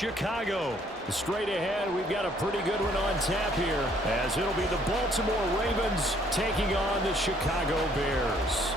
Chicago. Straight ahead, we've got a pretty good one on tap here, as it'll be the Baltimore Ravens taking on the Chicago Bears.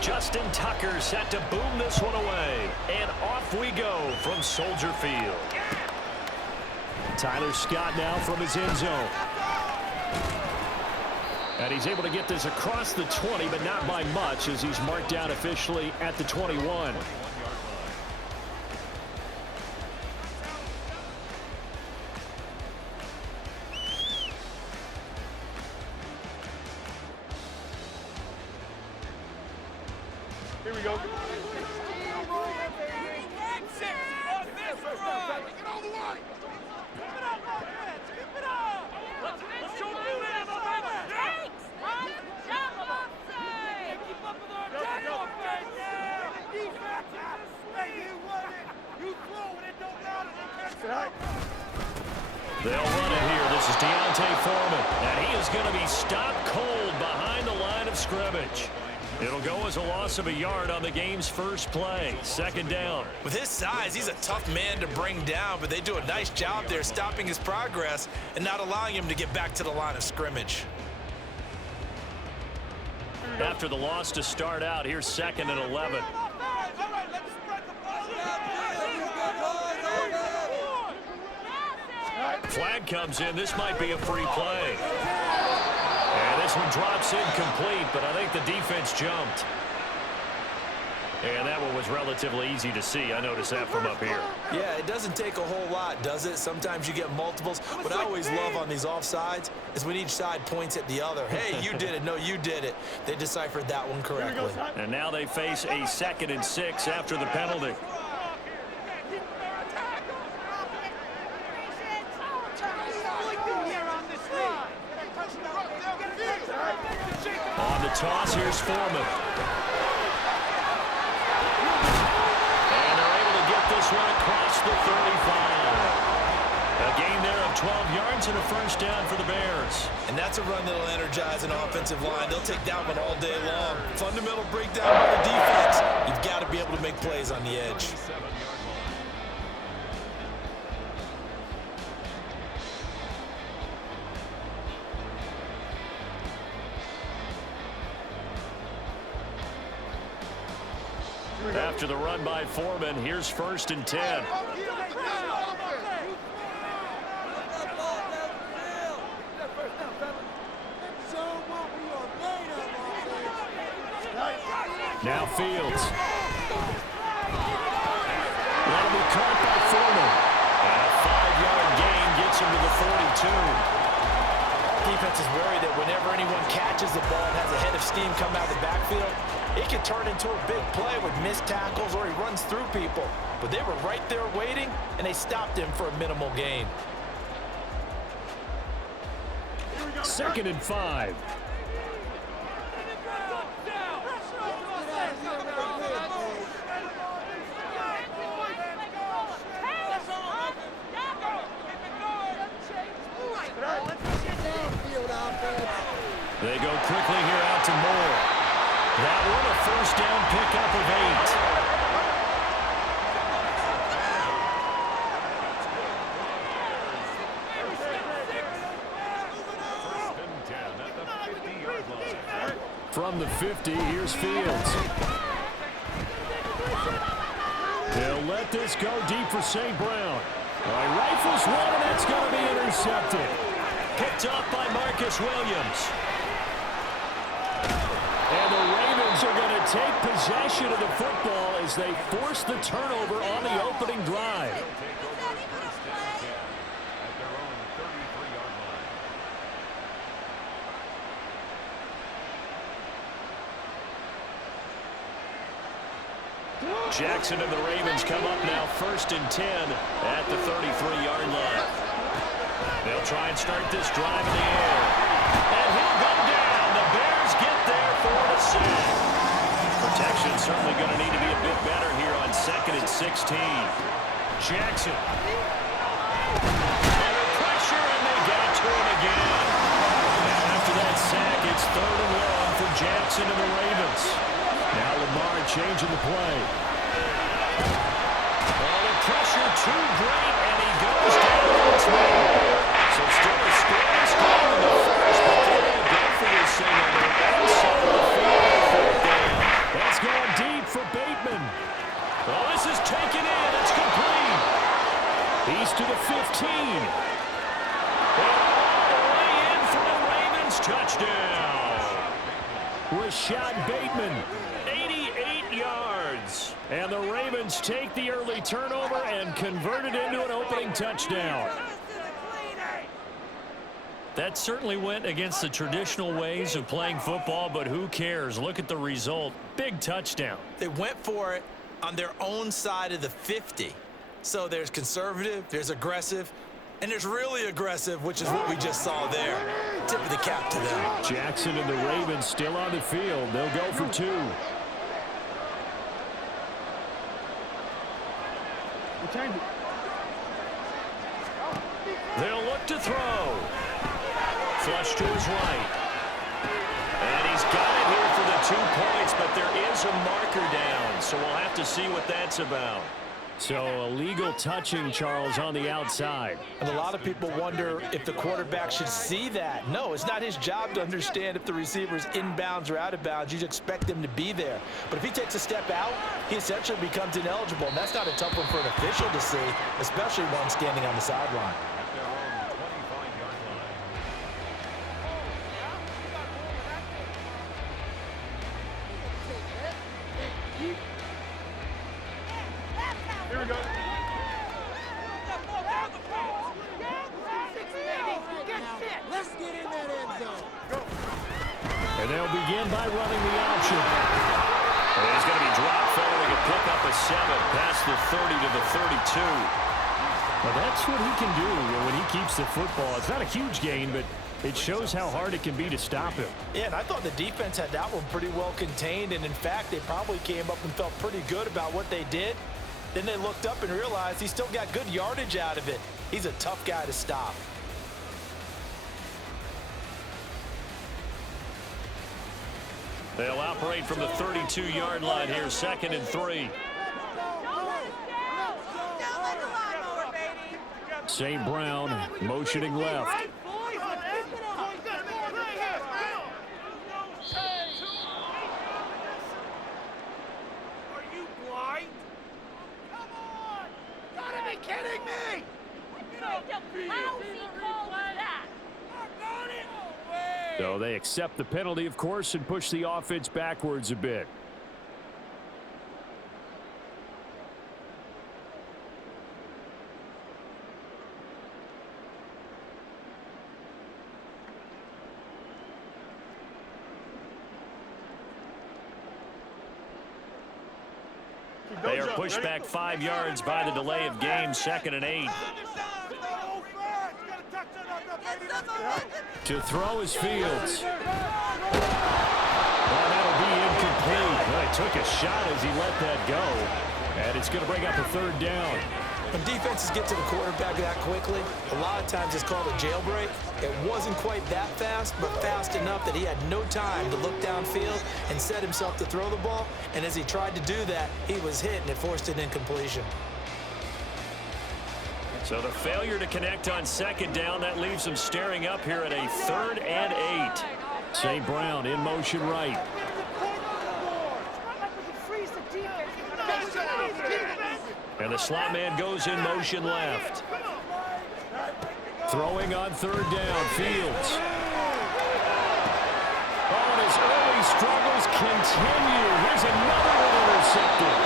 Justin Tucker set to boom this one away. And off we go from Soldier Field. Tyler Scott now from his end zone. And he's able to get this across the 20, but not by much, as he's marked down officially at the 21. Here we go. They'll run it here. This is Deontay Foreman, and he is going to be stopped cold behind the line of scrimmage. It'll go as a loss of a yard on the game's first play. Second down. With his size, he's a tough man to bring down, but they do a nice job there stopping his progress and not allowing him to get back to the line of scrimmage. After the loss to start out, here's 2nd and 11. Flag comes in. This might be a free play. And this one drops incomplete, but I think the defense jumped. And that one was relatively easy to see. I noticed that from up here. Yeah, it doesn't take a whole lot, does it? Sometimes you get multiples. What I always love on these offsides is when each side points at the other. Hey, you did it. No, you did it. They deciphered that one correctly. And now they face a 2nd and 6 after the penalty. On the toss, here's Foreman. And they're able to get this one across the 35. A gain there of 12 yards and a first down for the Bears. And that's a run that'll energize an offensive line. They'll take that one all day long. Fundamental breakdown by the defense. You've got to be able to make plays on the edge. After the run by Foreman, here's 1st and 10. Now Fields. That'll be caught by Foreman. And a 5-yard gain gets him to the 42. Defense is worried that whenever anyone catches the ball and has a head of steam come out of the backfield, it can turn into a big play with missed tackles or he runs through people. But they were right there waiting, and they stopped him for a minimal gain. 2nd and 5. They go quickly here out to Moore. That one a first down pickup of 8. From the 50, here's Fields. They'll let this go deep for St. Brown. Rifles one, and that's going to be intercepted. Picked up by Marcus Williams. And the Ravens are going to take possession of the football as they force the turnover on the opening drive. Jackson and the Ravens come up now 1st and 10 at the 33-yard line. They'll try and start this drive in the air. And he'll go down. The Bears get there for the sack. Protection certainly going to need to be a bit better here on 2nd and 16. Jackson. Under pressure, and they get it to him again. And after that sack, it's 3rd and long for Jackson and the Ravens. Now Lamar changing the play. Oh, the pressure too great, and he goes down once more. So still a scoring score in the first, but they're going to go for this single. They're inside the field on 4th down. That's going deep for Bateman. Oh, this is taken in. It's complete. He's to the 15. And all the way in for the Ravens touchdown. Rashad Bateman, 88 yards. And the Ravens take the early turnover and convert it into an opening touchdown. That certainly went against the traditional ways of playing football, but who cares? Look at the result. Big touchdown. They went for it on their own side of the 50. So there's conservative, there's aggressive, and there's really aggressive, which is what we just saw there. Tip of the cap to them. Jackson and the Ravens still on the field. They'll go for 2. They'll look to throw. Flush to his right. And he's got it here for the 2 points, but there is a marker down, so we'll have to see what that's about. So illegal touching, Charles, on the outside. And a lot of people wonder if the quarterback should see that. No, it's not his job to understand if the receiver is inbounds or out of bounds. You expect him to be there. But if he takes a step out, he essentially becomes ineligible. And that's not a tough one for an official to see, especially one standing on the sideline. Here we go. Let's get in that end zone. And they'll begin by running the option. And he's going to be dropped following a pick up a 7 past the 30 to the 32. Well, that's what he can do when he keeps the football. It's not a huge gain, but it shows how hard it can be to stop him. Yeah, and I thought the defense had that one pretty well contained. And, in fact, they probably came up and felt pretty good about what they did. Then they looked up and realized he still got good yardage out of it. He's a tough guy to stop. They'll operate from the 32-yard line here, 2nd and 3. St. Brown motioning left. Kidding me? So they accept the penalty, of course, and push the offense backwards a bit. They are pushed back 5 yards by the delay of game, 2nd and 8. To throw is Fields. Well, that'll be incomplete. Well, he took a shot as he let that go. And it's going to bring up a 3rd down. When defenses get to the quarterback that quickly, a lot of times it's called a jailbreak. It wasn't quite that fast, but fast enough that he had no time to look downfield and set himself to throw the ball. And as he tried to do that, he was hit, and it forced an incompletion. So the failure to connect on 2nd down, that leaves him staring up here at a 3rd and 8. St. Brown in motion right. And the slot man goes in motion left. Throwing on 3rd down, Fields. Oh, and his early struggles continue. Here's another one intercepted.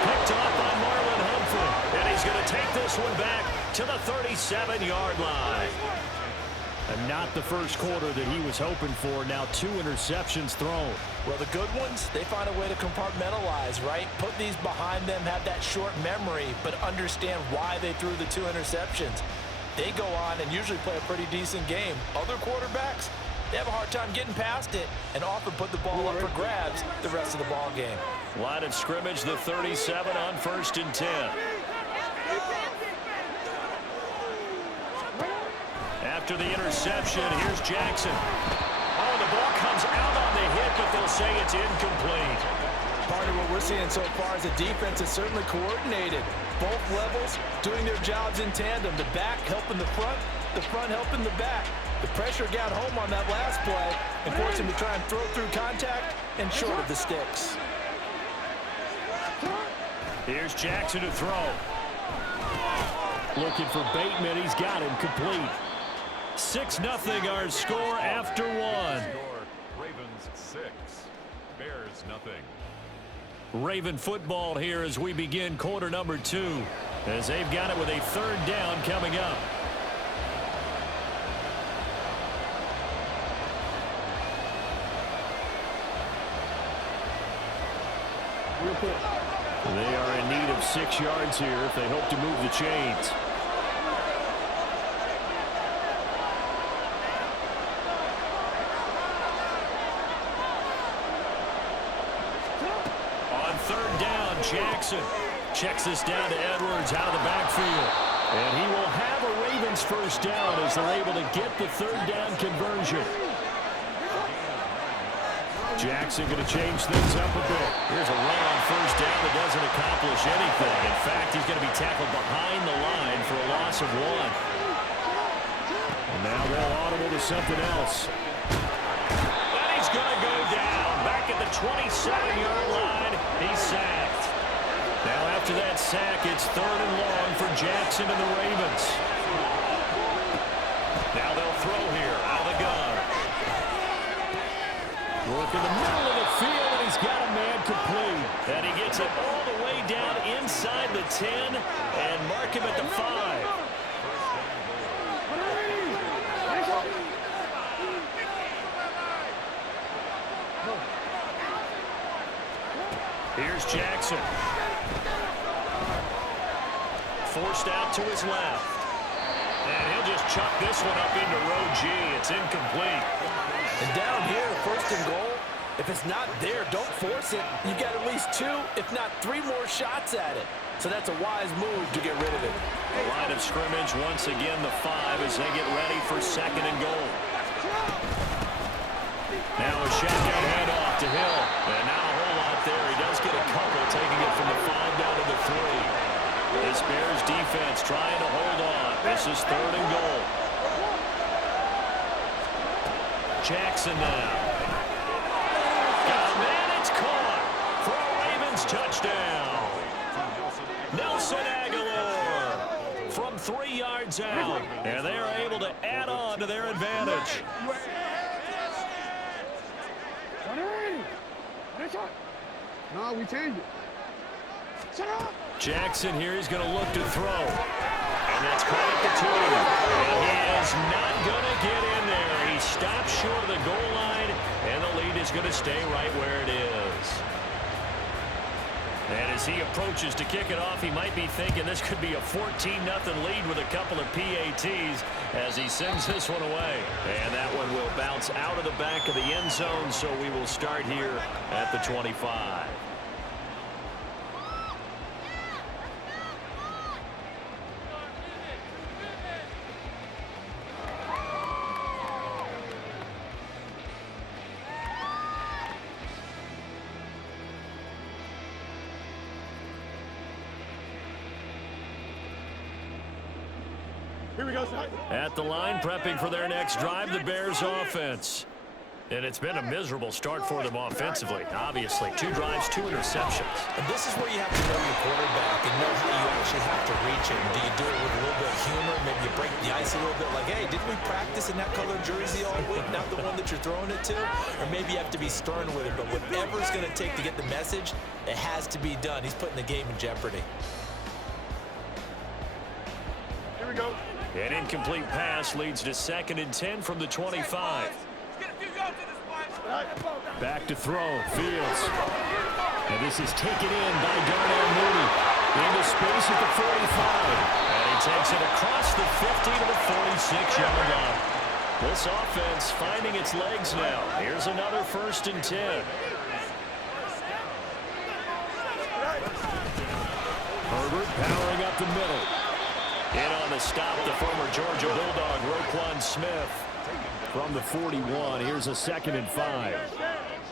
Picked off by Marlon Humphrey. And he's going to take this one back to the 37-yard line. And not the first quarter that he was hoping for. Now 2 interceptions thrown. Well, the good ones, they find a way to compartmentalize, right? Put these behind them, have that short memory, but understand why they threw the 2 interceptions. they go on and usually play a pretty decent game. Other quarterbacks, they have a hard time getting past it and often put the ball up for grabs the rest of the ball game. Line of scrimmage, the 37 on 1st and 10. After the interception, here's Jackson. Oh, the ball comes out on the hit, but they'll say it's incomplete. Part of what we're seeing so far is the defense is certainly coordinated. Both levels doing their jobs in tandem. The back helping the front helping the back. The pressure got home on that last play and forced him to try and throw through contact and short of the sticks. Here's Jackson to throw. Looking for Bateman. He's got him complete. 6-0 our score after one. Ravens 6, Bears nothing. Raven football here as we begin quarter number 2, as they've got it with a 3rd down coming up. They are in need of 6 yards here if they hope to move the chains. On 3rd down, Jackson checks this down to Edwards out of the backfield. And he will have a Ravens 1st down as they're able to get the 3rd down conversion. Jackson going to change things up a bit. Here's a run on 1st down that doesn't accomplish anything. In fact, he's going to be tackled behind the line for a loss of 1. And now they'll audible to something else. And he's going to go down. Back at the 27-yard line, he's sacked. Now after that sack, it's 3rd and long for Jackson and the Ravens. Now they'll throw here out of the gun. Work in the middle of the field, and he's got a man complete. And he gets it all the way down inside the 10 and mark him at the 5. Here's Jackson. Forced out to his left. And he'll just chuck this one up into row G. It's incomplete. And down here, 1st and goal, if it's not there, don't force it. You got at least 2, if not 3 more shots at it. So that's a wise move to get rid of it. The line of scrimmage, once again, the 5 as they get ready for 2nd and goal. Now a shotgun handoff to Hill. And not a whole lot there. He does get a couple, taking it from the 5 down to the 3. This Bears defense trying to hold on. This is 3rd and goal. Jackson now. Got a man, it's caught for a Ravens touchdown. Nelson Aguilar from 3 yards out, and they are able to add on to their advantage. No, we changed it. Shut up. Jackson here is going to look to throw. And that's caught at the 2. And he is not going to get in there. He stops short of the goal line, and the lead is going to stay right where it is. And as he approaches to kick it off, he might be thinking this could be a 14-0 lead with a couple of PATs as he sends this one away. And that one will bounce out of the back of the end zone, so we will start here at the 25. Here we go, son. At the line, prepping for their next drive, the Bears offense. And it's been a miserable start for them offensively, obviously. 2 drives, 2 interceptions. And this is where you have to know your quarterback and know how you actually have to reach him. Do you do it with a little bit of humor? Maybe you break the ice a little bit like, hey, didn't we practice in that color jersey all week, not the one that you're throwing it to? Or maybe you have to be stern with it. But whatever it's going to take to get the message, it has to be done. He's putting the game in jeopardy. Here we go. An incomplete pass leads to 2nd and 10 from the 25. Back to throw, Fields. And this is taken in by Darnell Mooney. Into space at the 45. And he takes it across the 50 to the 46-yard line. This offense finding its legs now. Here's another 1st and 10. Herbert powering up the middle. In on the stop, the former Georgia Bulldog, Roquan Smith. From the 41, here's a 2nd and 5.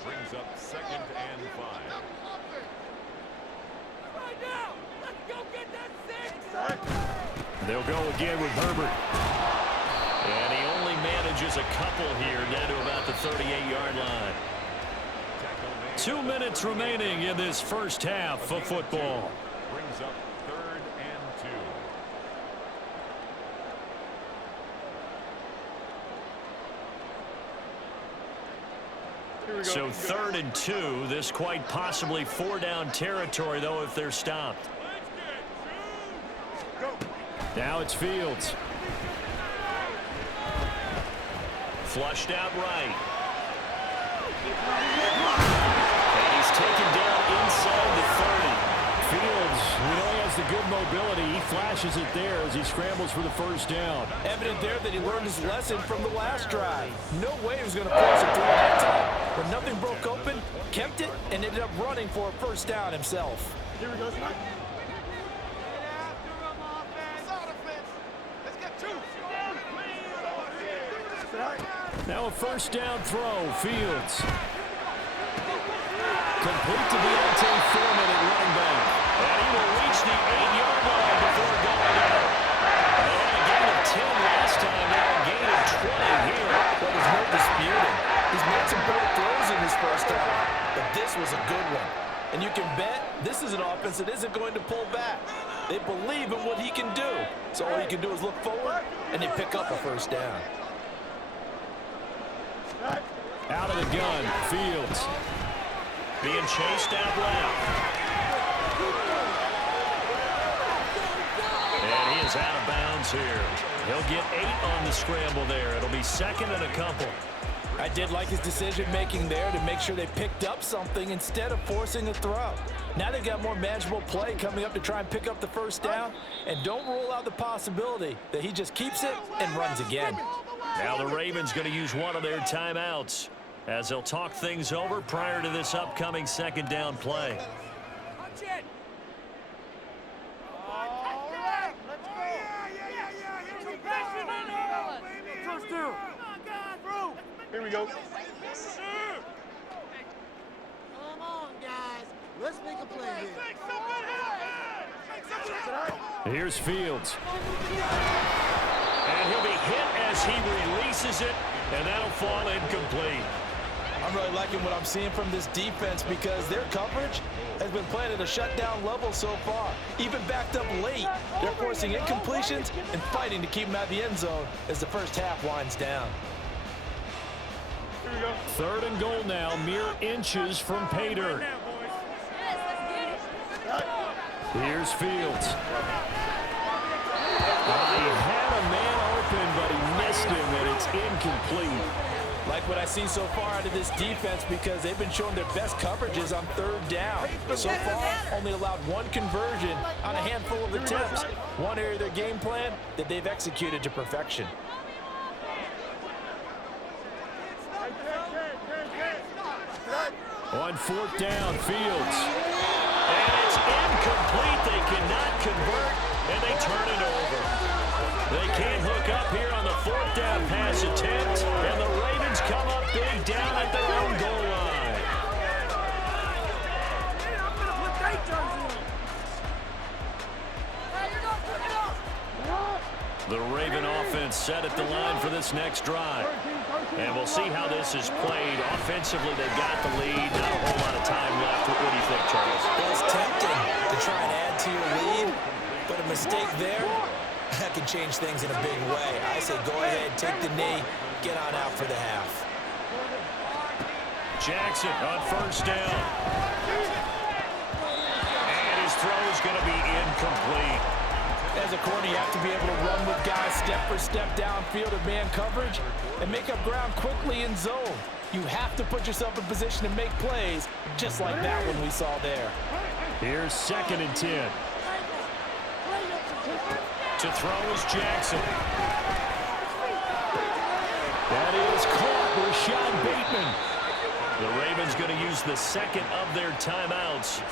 Brings up 2nd and 5. They'll go again with Herbert. And he only manages a couple here, down to about the 38-yard line. 2 minutes remaining in this first half of football. Brings up 3rd and 2. So 3rd and 2. This quite possibly 4-down territory, though, if they're stopped. Now it's Fields. Flushed out right. And he's taken down inside the 30. Fields, he has the good mobility. He flashes it there as he scrambles for the 1st down. Evident there that he learned his lesson from the last drive. No way he was going to force a throw that time. When nothing broke open, kept it, and ended up running for a 1st down himself. Here we go. Now a 1st down throw. Fields. Complete to Deontay Foreman at running back. And he will reach the 8-yard line before going out. They had a gain of 10 last time. Now a gain of 20 here. There was no disputing. He's made some good throws in his 1st half, but this was a good one. And you can bet this is an offense that isn't going to pull back. They believe in what he can do. So all you can do is look forward, and they pick up a 1st down. Out of the gun, Fields. Being chased out left. And he is out of bounds here. He'll get 8 on the scramble there. It'll be 2nd and a couple. I did like his decision-making there to make sure they picked up something instead of forcing a throw. Now they've got more manageable play coming up to try and pick up the 1st down. And don't rule out the possibility that he just keeps it and runs again. Now the Ravens going to use one of their timeouts as they'll talk things over prior to this upcoming 2nd down play. Here we go. Come on, guys. Let's make a play here. Here's Fields. And he'll be hit as he releases it, and that'll fall incomplete. I'm really liking what I'm seeing from this defense because their coverage has been playing at a shutdown level so far. Even backed up late, they're forcing incompletions and fighting to keep them out of the end zone as the 1st half winds down. 3rd and goal now, mere inches from pay dirt. Here's Fields. He had a man open, but he missed him, and it's incomplete. Like what I see so far out of this defense because they've been showing their best coverages on 3rd down. So far, only allowed 1 conversion on a handful of attempts. One area of their game plan that they've executed to perfection. On 4th down, Fields. And it's incomplete. They cannot convert, and they turn it over. They can't hook up here on the 4th down pass attempt, and the Ravens come up big down at their own goal line. The Raven offense set at the line for this next drive. And we'll see how this is played. Offensively, they've got the lead. Not a whole lot of time left. What do you think, Charles? Well, it's tempting to try and add to your lead, but a mistake there, that can change things in a big way. I say go ahead, take the knee, get on out for the half. Jackson on 1st down. And his throw is going to be incomplete. As a corner, you have to be able to run with guys step for step downfield in man coverage and make up ground quickly in zone. You have to put yourself in position to make plays, just like that one we saw there. Here's 2nd and 10. To throw is Jackson. That is caught. Rashad Bateman. The Ravens going to use the second of their timeouts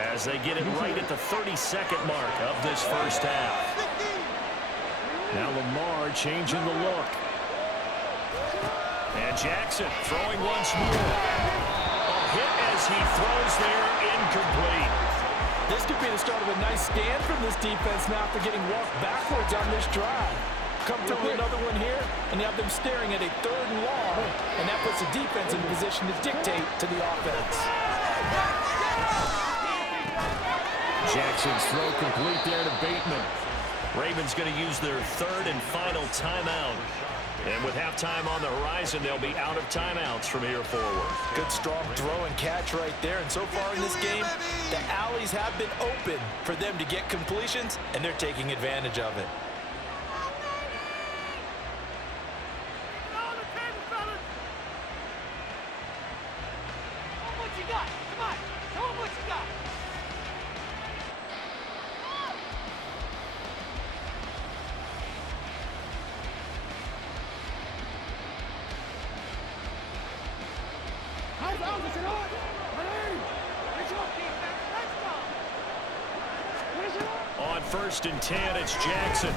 as they get it right at the 30-second mark of this first half. Now Lamar changing the look. And Jackson throwing once more. A hit as he throws there, incomplete. This could be the start of a nice stand from this defense now after getting walked backwards on this drive. Come through with another one here, and you have them staring at a 3rd and long, and that puts the defense in a position to dictate to the offense. Jackson's throw complete there to Bateman. Ravens going to use their 3rd and final timeout. And with halftime on the horizon, they'll be out of timeouts from here forward. Good strong throw and catch right there. And so far in this game, the alleys have been open for them to get completions, and they're taking advantage of it. On 1st and 10, it's Jackson.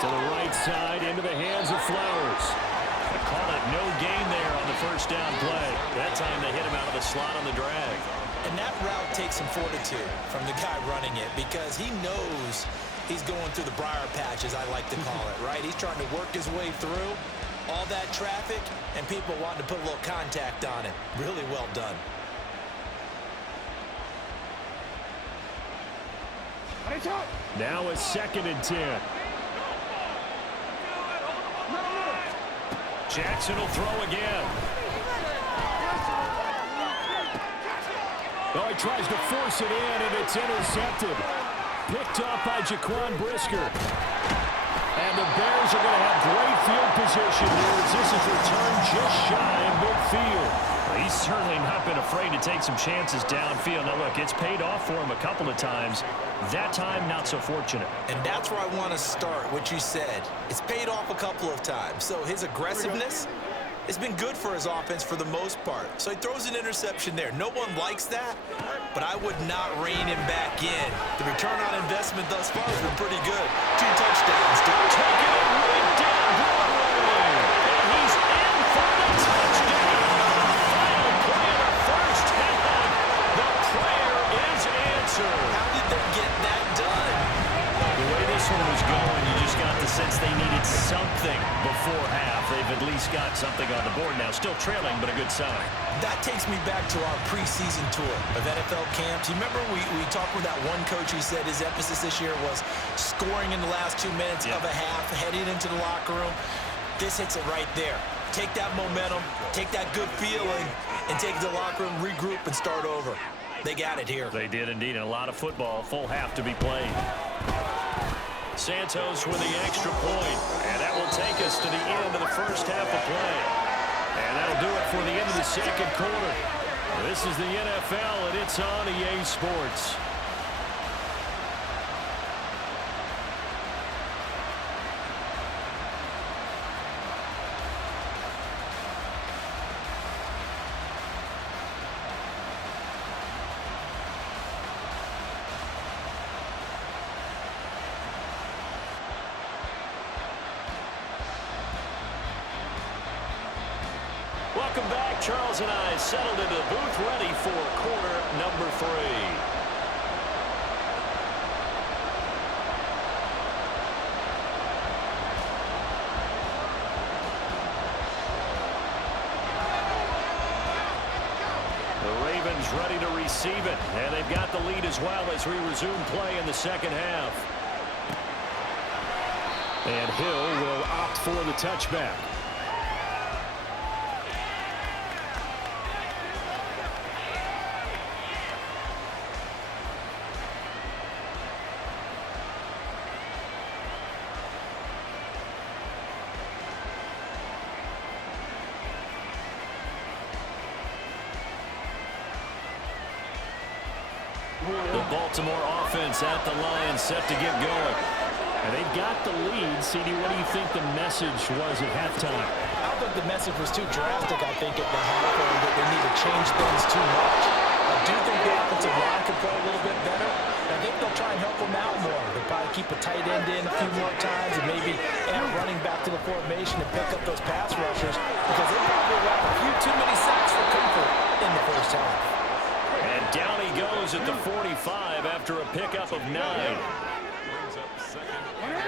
To the right side, into the hands of Flowers. They call it no gain there on the first down play. That time they hit him out of the slot on the drag. And that route takes some fortitude from the guy running it because he knows he's going through the briar patch, as I like to call it, right? He's trying to work his way through all that traffic and people wanting to put a little contact on it. Really well done. Now a 2nd and 10. Jackson will throw again. Oh, he tries to force it in, and it's intercepted. Picked up by Jaquan Brisker. And the Bears are going to have great field position here as this is returned just shy of midfield. He's certainly not been afraid to take some chances downfield. Now, look, it's paid off for him a couple of times. That time, not so fortunate. And that's where I want to start, what you said. It's paid off a couple of times. So his aggressiveness has been good for his offense for the most part. So he throws an interception there. No one likes that, but I would not rein him back in. The return on investment thus far has been pretty good. 2 touchdowns. Taking it right down Broadway. And he's in for the touchdown. Final play of the first half. The prayer is answered. How did they get that done? The way this one was going, you just got the sense they needed something before half. They've at least got something on the board now. Still trailing, but a good sign. That takes me back to our preseason tour of NFL camps. You remember we talked with that one coach who said his emphasis this year was scoring in the last 2 minutes of a half, heading into the locker room. This hits it right there. Take that momentum, take that good feeling, and take it to the locker room, regroup, and start over. They got it here. They did indeed, and a lot of football, full half to be played. Santos with the extra point, and that will take us to the end of the first half of play. And that'll do it for the end of the second quarter. This is the NFL, and it's on EA Sports. Welcome back. Charles and I settled into the booth ready for quarter number 3. The Ravens ready to receive it, and they've got the lead as well as we resume play in the second half. And Hill will opt for the touchback. The Baltimore offense at the line, set to get going. And they've got the lead. CD, what do you think the message was at halftime? I don't think the message was too drastic, I think, at the half, or that they need to change things too much. I do think the offensive line could play a little bit better. I think they'll try and help them out more. They'll probably keep a tight end in a few more times and maybe add running back to the formation and pick up those pass rushers because they probably left a few too many sacks for comfort in the first half. And down he goes at the 45 after a pickup of 9.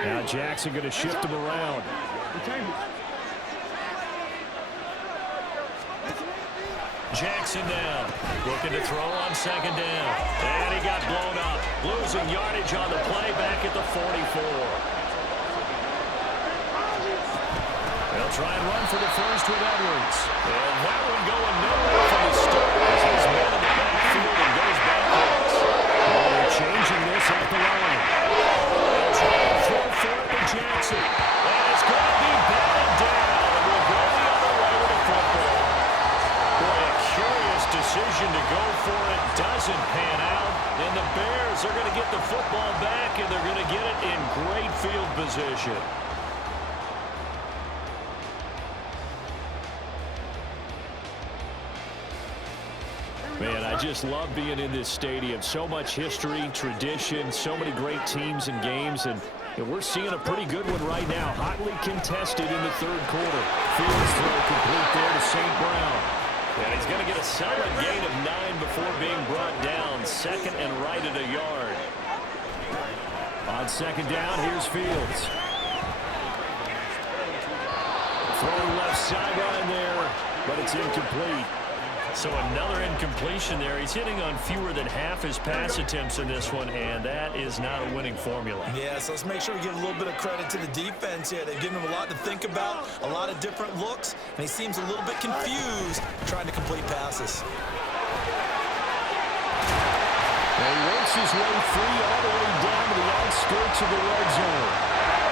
Now Jackson going to shift him around. Jackson down, looking to throw on second down. And he got blown up, losing yardage on the play back at the 44. They'll try and run for the first with Edwards. And that one going nowhere from the start as he's met in the backfield and goes backwards. Oh, they're changing this at the line. They'll try and throw for it to Jackson. And it's going to be batted down. And we'll go the other way with the football. Boy, a curious decision to go for it doesn't pan out. And the Bears are going to get the football back, and they're going to get it in great field position. Man, I just love being in this stadium. So much history, tradition, so many great teams and games, and we're seeing a pretty good one right now. Hotly contested in the third quarter. Fields throw complete there to St. Brown. And he's going to get a solid gain of 9 before being brought down. Second and right at a yard. On second down, here's Fields. Throwing left sideline there, but it's incomplete. So another incompletion there. He's hitting on fewer than half his pass attempts in this one, and that is not a winning formula. Yeah, so let's make sure we give a little bit of credit to the defense here. They've given him a lot to think about, a lot of different looks, and he seems a little bit confused trying to complete passes. And he works his way free all the way down to the outskirts of the red zone.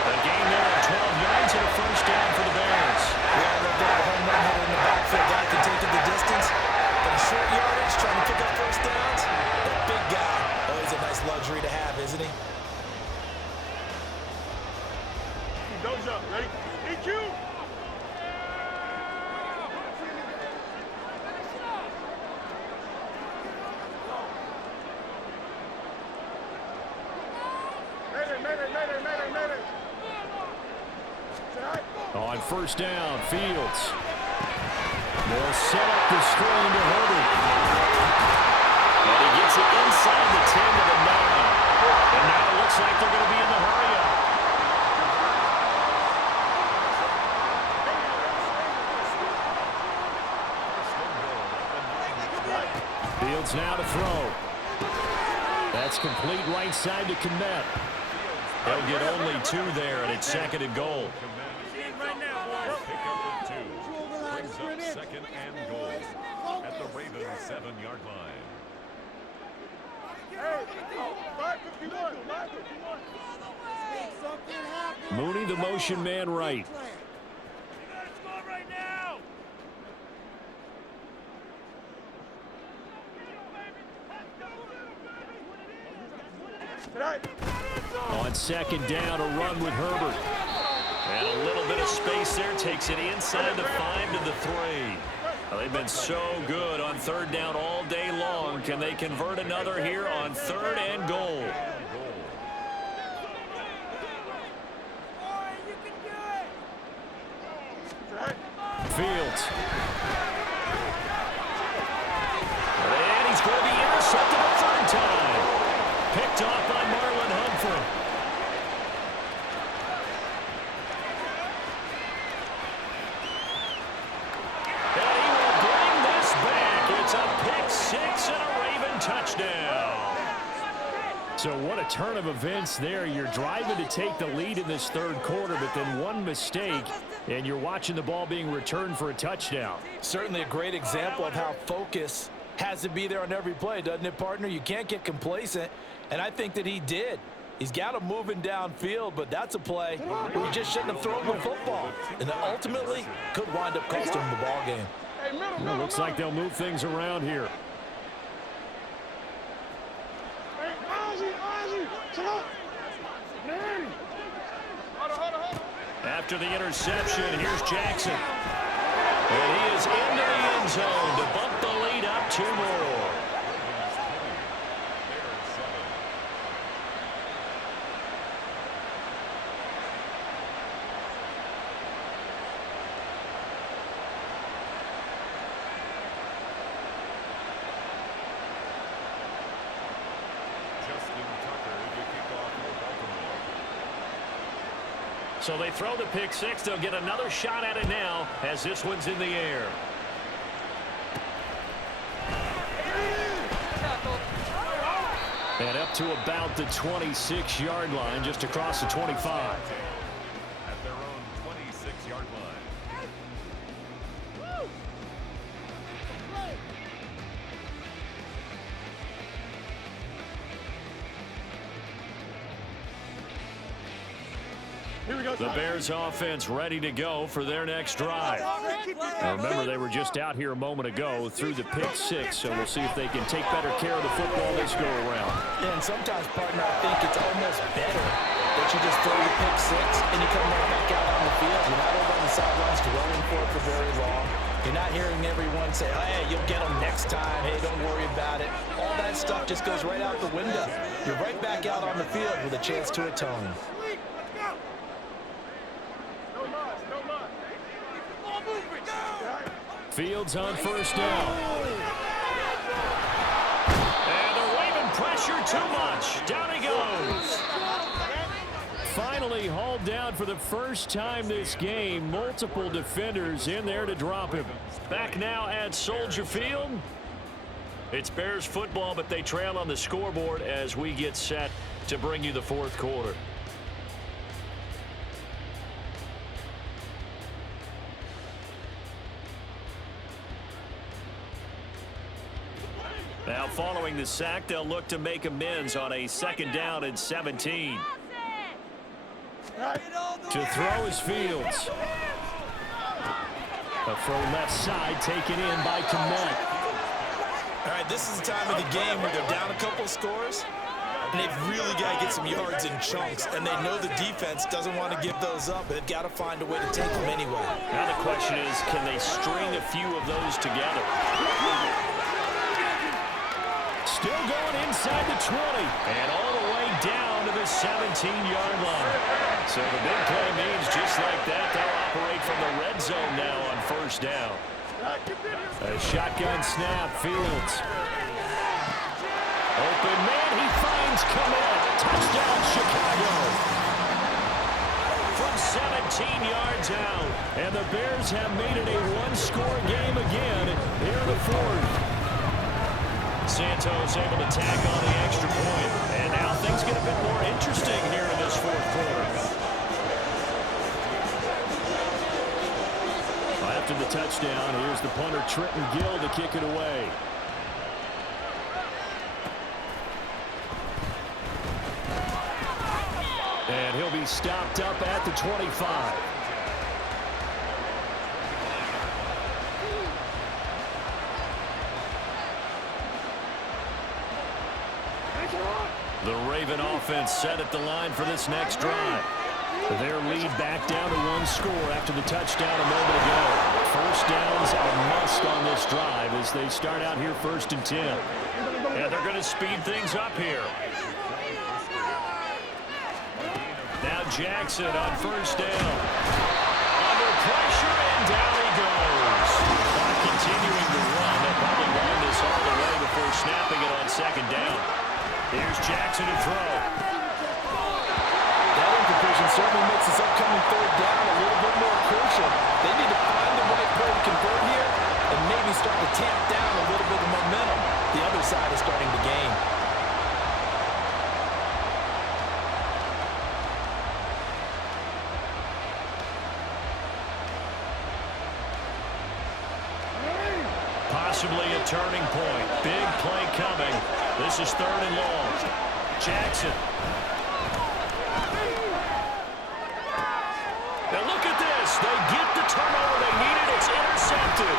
A gain there of 12 yards and a first down for the Bears. Yeah, they've got a home run hitter in the backfield. That can take it the distance. But in short yardage, trying to pick up first downs, that big guy, always a nice luxury to have, isn't he? Those up, ready? EQ! On first down, Fields. They'll set up the screen to Herbert. And he gets it inside the 10 to the 9. And now it looks like they're going to be in the hurry-up. Fields now to throw. That's complete right side to Kmet. They'll get only 2 there, and it's second and goal. Brings up second and goal at the Ravens' 7-yard line. Mooney, the motion man right. On second down, a run with Herbert. And a little bit of space there, takes it inside the 5 to the 3. Well, they've been so good on third down all day long. Can they convert another here on third and goal? Fields. And he's going to be intercepted a third time. Picked off by Marlon Humphrey. And he will bring this back. It's a pick 6 and a Raven touchdown. So what a turn of events there. You're driving to take the lead in this third quarter, but then one mistake, and you're watching the ball being returned for a touchdown. Certainly a great example of how focus has to be there on every play, doesn't it, partner? You can't get complacent, and I think that he did. He's got him moving downfield, but that's a play where he just shouldn't have thrown the football. And ultimately could wind up costing him the ball game. Well, looks like they'll move things around here. after the interception. Here's Jackson. And he is into the end zone to bump the lead up 2 more. So they throw the pick six. They'll get another shot at it now as this one's in the air. And up to about the 26-yard line, just across the 25. At their own 26-yard line. The Bears offense ready to go for their next drive. Now remember, they were just out here a moment ago through the pick six, so we'll see if they can take better care of the football this go around. Yeah, and sometimes, partner, I think it's almost better that you just throw the pick six and you come right back out on the field. You're not over on the sidelines dwelling for it for very long. You're not hearing everyone say, hey, you'll get them next time. Hey, don't worry about it. All that stuff just goes right out the window. You're right back out on the field with a chance to atone. Fields on first down. And they're waving pressure too much. Down he goes. Finally hauled down for the first time this game. Multiple defenders in there to drop him. Back now at Soldier Field. It's Bears football, but they trail on the scoreboard as we get set to bring you the fourth quarter. Now following the sack, they'll look to make amends on a 2nd down and 17. To throw is Fields. A throw left side taken in by Kmet. All right, this is the time of the game where they're down a couple of scores, and they've really got to get some yards in chunks, and they know the defense doesn't want to give those up, but they've got to find a way to take them anyway. Now the question is, can they string a few of those together? Still going inside the 20. And all the way down to the 17-yard line. So the big play means just like that, they'll operate from the red zone now on first down. A shotgun snap, Fields. Open man, he finds Kmet. Touchdown, Chicago. From 17 yards out. And the Bears have made it a one-score game again here in the fourth. Santos able to tack on the extra point. And now things get a bit more interesting here in this fourth quarter. After the touchdown, here's the punter Trenton Gill to kick it away. And he'll be stopped up at the 25. The Raven offense set at the line for this next drive. Their lead back down to one score after the touchdown a moment ago. First downs are a must on this drive as they start out here 1st and 10. And they're going to speed things up here. Now Jackson on first down. Under pressure, and down he goes. Continuing to run. They'll probably run this all the way before snapping it on 2nd down. Here's Jackson to throw. That incompletion certainly makes this upcoming 3rd down a little bit more crucial. They need to find the right play to convert here and maybe start to tamp down a little bit of momentum. The other side is starting to gain. Possibly a turning point. Big play coming. This is 3rd and long. Jackson. Now look at this. They get the turnover they needed. It's intercepted.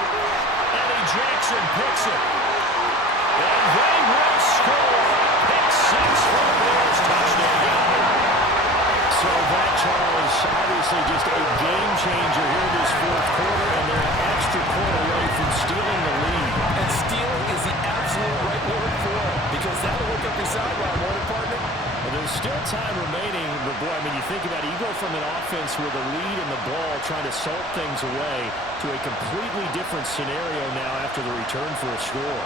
Eddie Jackson picks it. And they will score. Pick 6 for the Bears. Touchdown. So that, Charles, obviously just a offense with a lead in the ball, trying to salt things away to a completely different scenario now after the return for a score.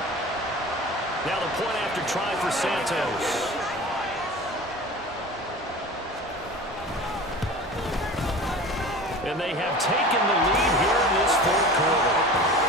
Now the point after try for Santos. And they have taken the lead here in this fourth quarter.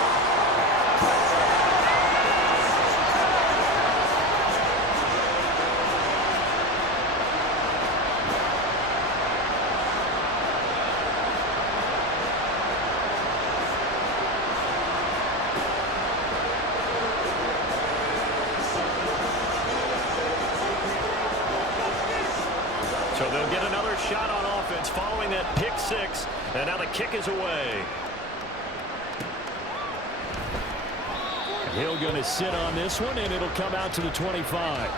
So they'll get another shot on offense following that pick six. And now the kick is away. Hill going to sit on this one, and it'll come out to the 25.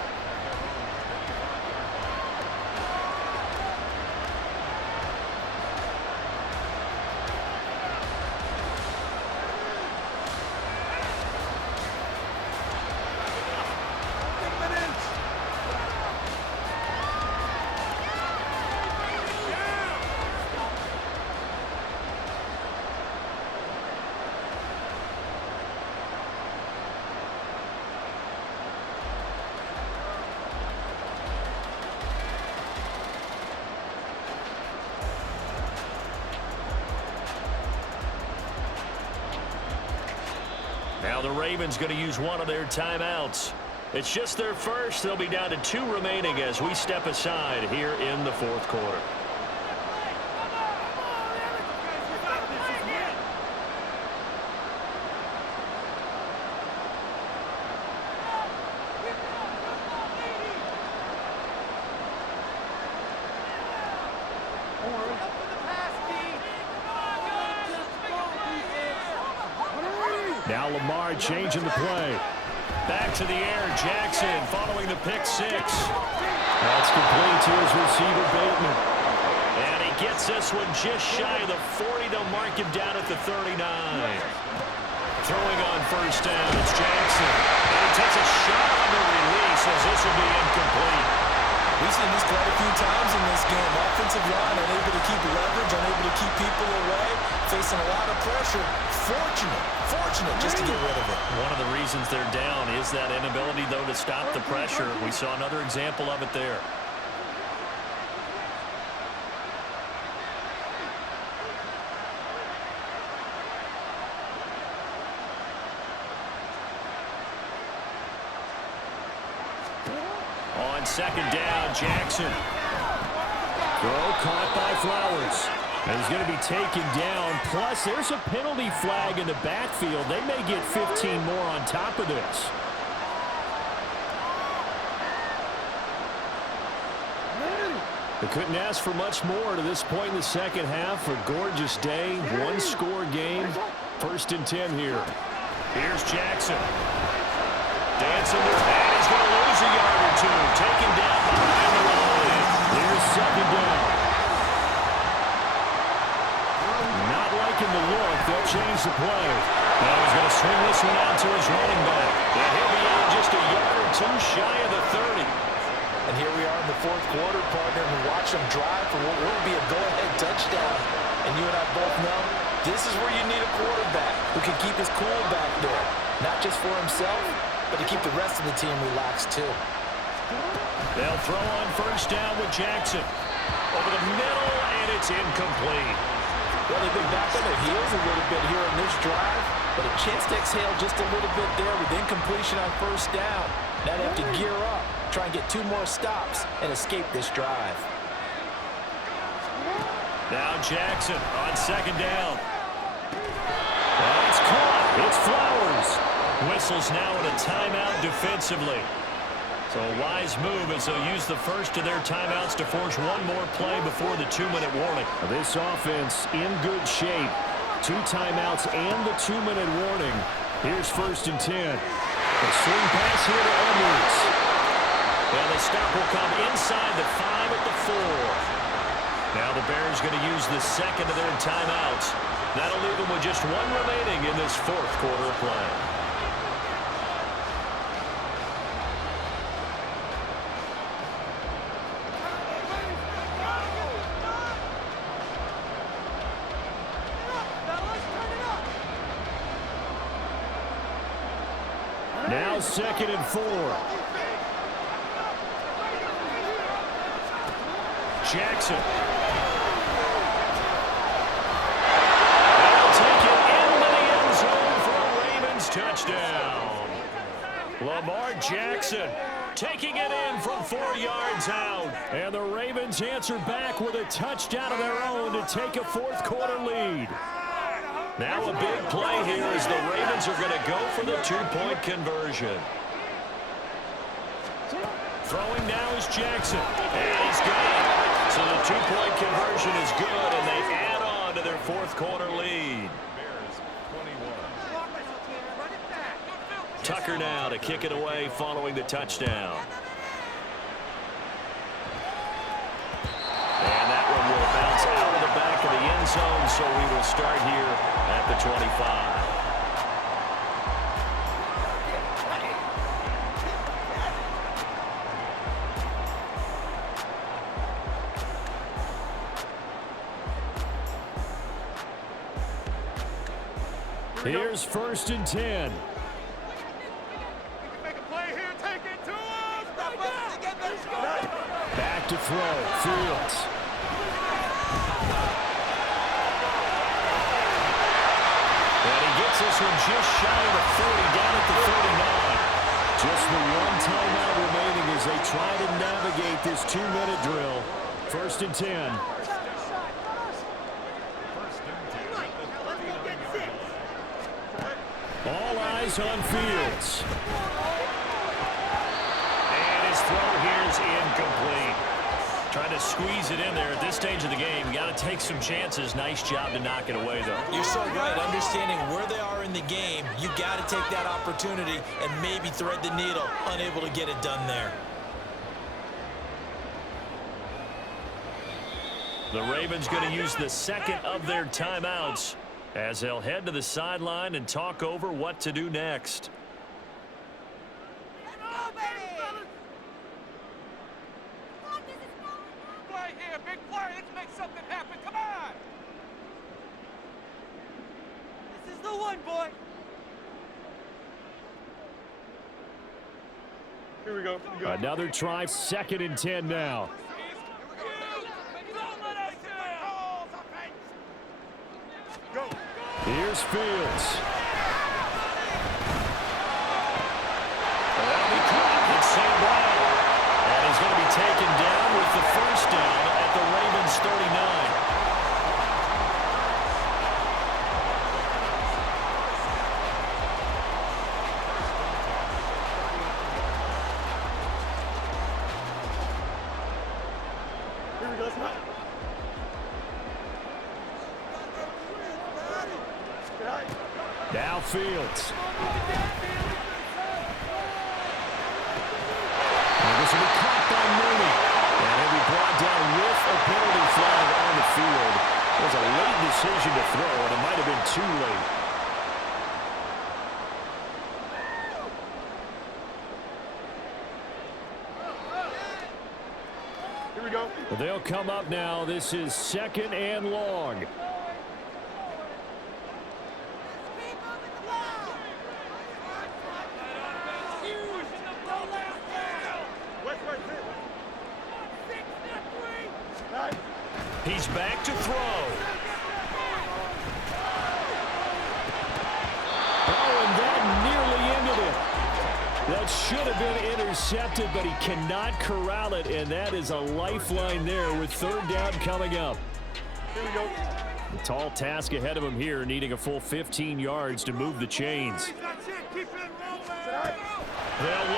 Now the Ravens going to use one of their timeouts. It's just their first. They'll be down to 2 remaining as we step aside here in the fourth quarter. Now Lamar changing the play. Back to the air, Jackson following the pick six. That's complete to his receiver, Bateman. And he gets this one just shy of the 40. They'll mark him down at the 39. Throwing on first down, it's Jackson. And he takes a shot on the release as this will be incomplete. We've seen this quite a few times in this game. Offensive line unable to keep leverage, unable to keep people away, facing a lot of pressure. Fortunate just to get rid of it. One of the reasons they're down is that inability, though, to stop the pressure. We saw another example of it there. On second down, Jackson. Throw caught by Flowers. And he's going to be taken down. Plus, there's a penalty flag in the backfield. They may get 15 more on top of this. They couldn't ask for much more to this point in the second half. A gorgeous day, one-score game. 1st and 10 here. Here's Jackson. Dancing to that. He's going to lose a yard or two. Taken down behind the line. Here's second down. Not liking the look. They'll change the play. Now he's going to swing this one out to his running back. And he'll be out just a yard or two shy of the 30. And here we are in the fourth quarter, partner, and we watch them drive for what will be a go-ahead touchdown. And you and I both know this is where you need a quarterback who can keep his cool back there. Not just for himself, but to keep the rest of the team relaxed too. They'll throw on first down with Jackson. Over the middle, and it's incomplete. Well, they've been back on their heels a little bit here in this drive, but a chance to exhale just a little bit there with incompletion on first down. Now they have to gear up, try and get 2 more stops, and escape this drive. Now Jackson on second down. It's caught. It's Flowers. Whistles now in a timeout defensively. So a wise move as they'll use the first of their timeouts to force one more play before the 2-minute warning. This offense in good shape. 2 timeouts and the 2-minute warning. Here's 1st and 10. A swing pass here to Edwards. And the stop will come inside the 5 at the 4. Now the Bears going to use the second of their timeouts. That'll leave them with just 1 remaining in this fourth quarter of play. Now 2nd and 4. Jackson. They'll take it into the end zone for a Ravens touchdown. Lamar Jackson taking it in from 4 yards out. And the Ravens answer back with a touchdown of their own to take a fourth-quarter lead. Now a big play here as the Ravens are going to go for the two-point conversion. Throwing now is Jackson. And he's got it. So the two-point conversion is good, and they add on to their fourth-quarter lead. Tucker now to kick it away following the touchdown. And that one will bounce out of the back of the end zone, so we will start here at the 25. Here's 1st and 10. Back to throw. Fields. And he gets this one just shy of the 40, down at the 39. Just the one timeout remaining as they try to navigate this 2-minute drill. 1st and 10. All eyes on Fields. And his throw here is incomplete. Trying to squeeze it in there at this stage of the game. You got to take some chances. Nice job to knock it away, though. You're so right. Understanding where they are in the game, you got to take that opportunity and maybe thread the needle. Unable to get it done there. The Ravens going to use the second of their timeouts as they'll head to the sideline and talk over what to do next. Big play. Let's make something happen. Come on. This is the one, boy. Here we go. Another try. 2nd and 10 now. Go. Here's Fields. That'll be caught. It's St. Brown. And he's going to be taken down with the first down at the Ravens 39. Here we go. Now Fields. And this will be caught by Mooney. And he'll be brought down with a penalty flag on the field. It was a late decision to throw, and it might have been too late. Here we go. They'll come up now. This is 2nd and long. He's back to throw. Oh, and that nearly ended it. That should have been intercepted, but he cannot corral it, and that is a lifeline there with 3rd down coming up. Here we go. A tall task ahead of him here, needing a full 15 yards to move the chains. They'll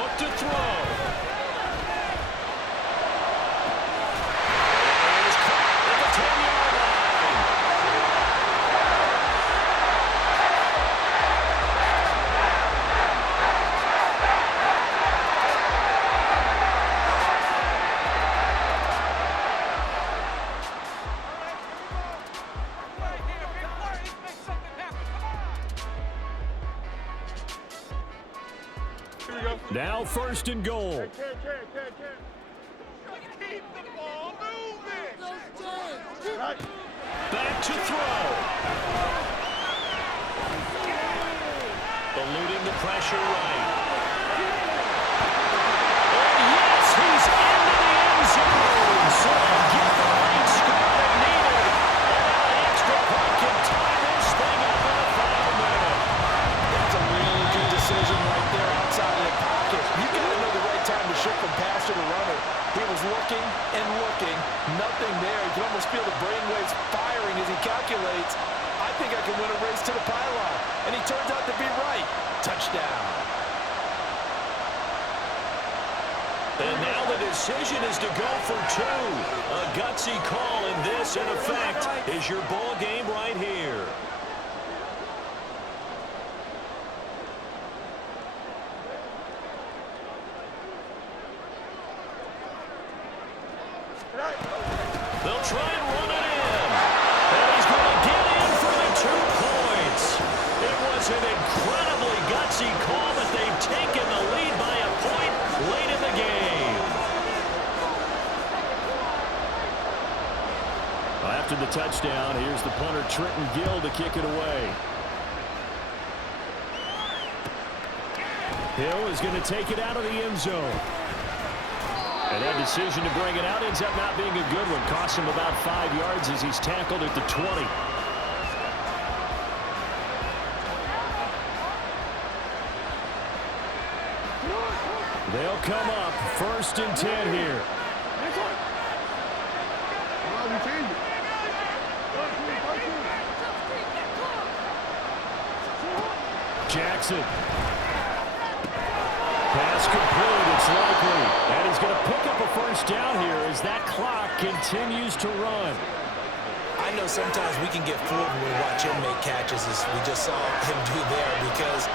look to throw. Now 1st and goal. Keep the ball moving. Back to throw. Eluding the pressure right. can win a race to the pylon. And he turns out to be right. Touchdown. And now the decision is to go for two. A gutsy call, and this, in effect, is your ball game right here. They'll try and run it in. And he's going to get in for the 2 points. It was an incredibly gutsy call, but they've taken the lead by a point late in the game. After the touchdown, here's the punter Trenton Gill to kick it away. Hill is going to take it out of the end zone. And that decision to bring it out ends up not being a good one. Costs him about 5 yards as he's tackled at the 20. They'll come up 1st and 10 here. We changed it. Jackson. Pass complete, it's likely. And he's going to pick up a 1st down here as that clock continues to run. I know sometimes we can get fooled when we watch him make catches, as we just saw him do there, because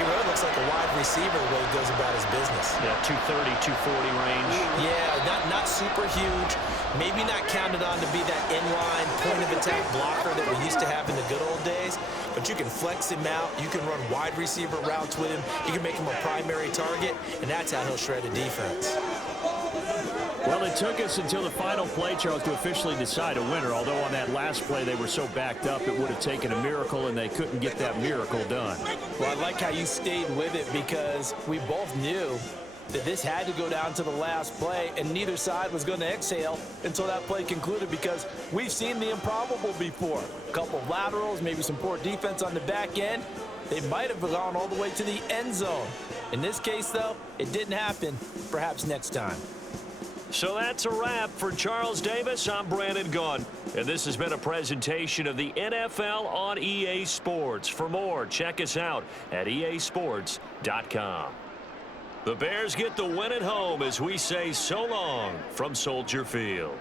he really looks like a wide receiver the way he goes about his business. Yeah, 230, 240 range. Yeah, not super huge. Maybe not counted on to be that inline point-of-attack blocker that we used to have in the good old days. But you can flex him out. You can run wide receiver routes with him. You can make him a primary target, and that's how he'll shred a defense. Well, it took us until the final play, Charles, to officially decide a winner. Although on that last play they were so backed up, it would have taken a miracle, and they couldn't get that miracle done. Well, I like how you stayed with it, because we both knew that this had to go down to the last play, and neither side was going to exhale until that play concluded, because we've seen the improbable before. A couple of laterals, maybe some poor defense on the back end. They might have gone all the way to the end zone. In this case, though, it didn't happen. Perhaps next time. So that's a wrap for Charles Davis. I'm Brandon Gaudin, and this has been a presentation of the NFL on EA Sports. For more, check us out at easports.com. The Bears get the win at home as we say so long from Soldier Field.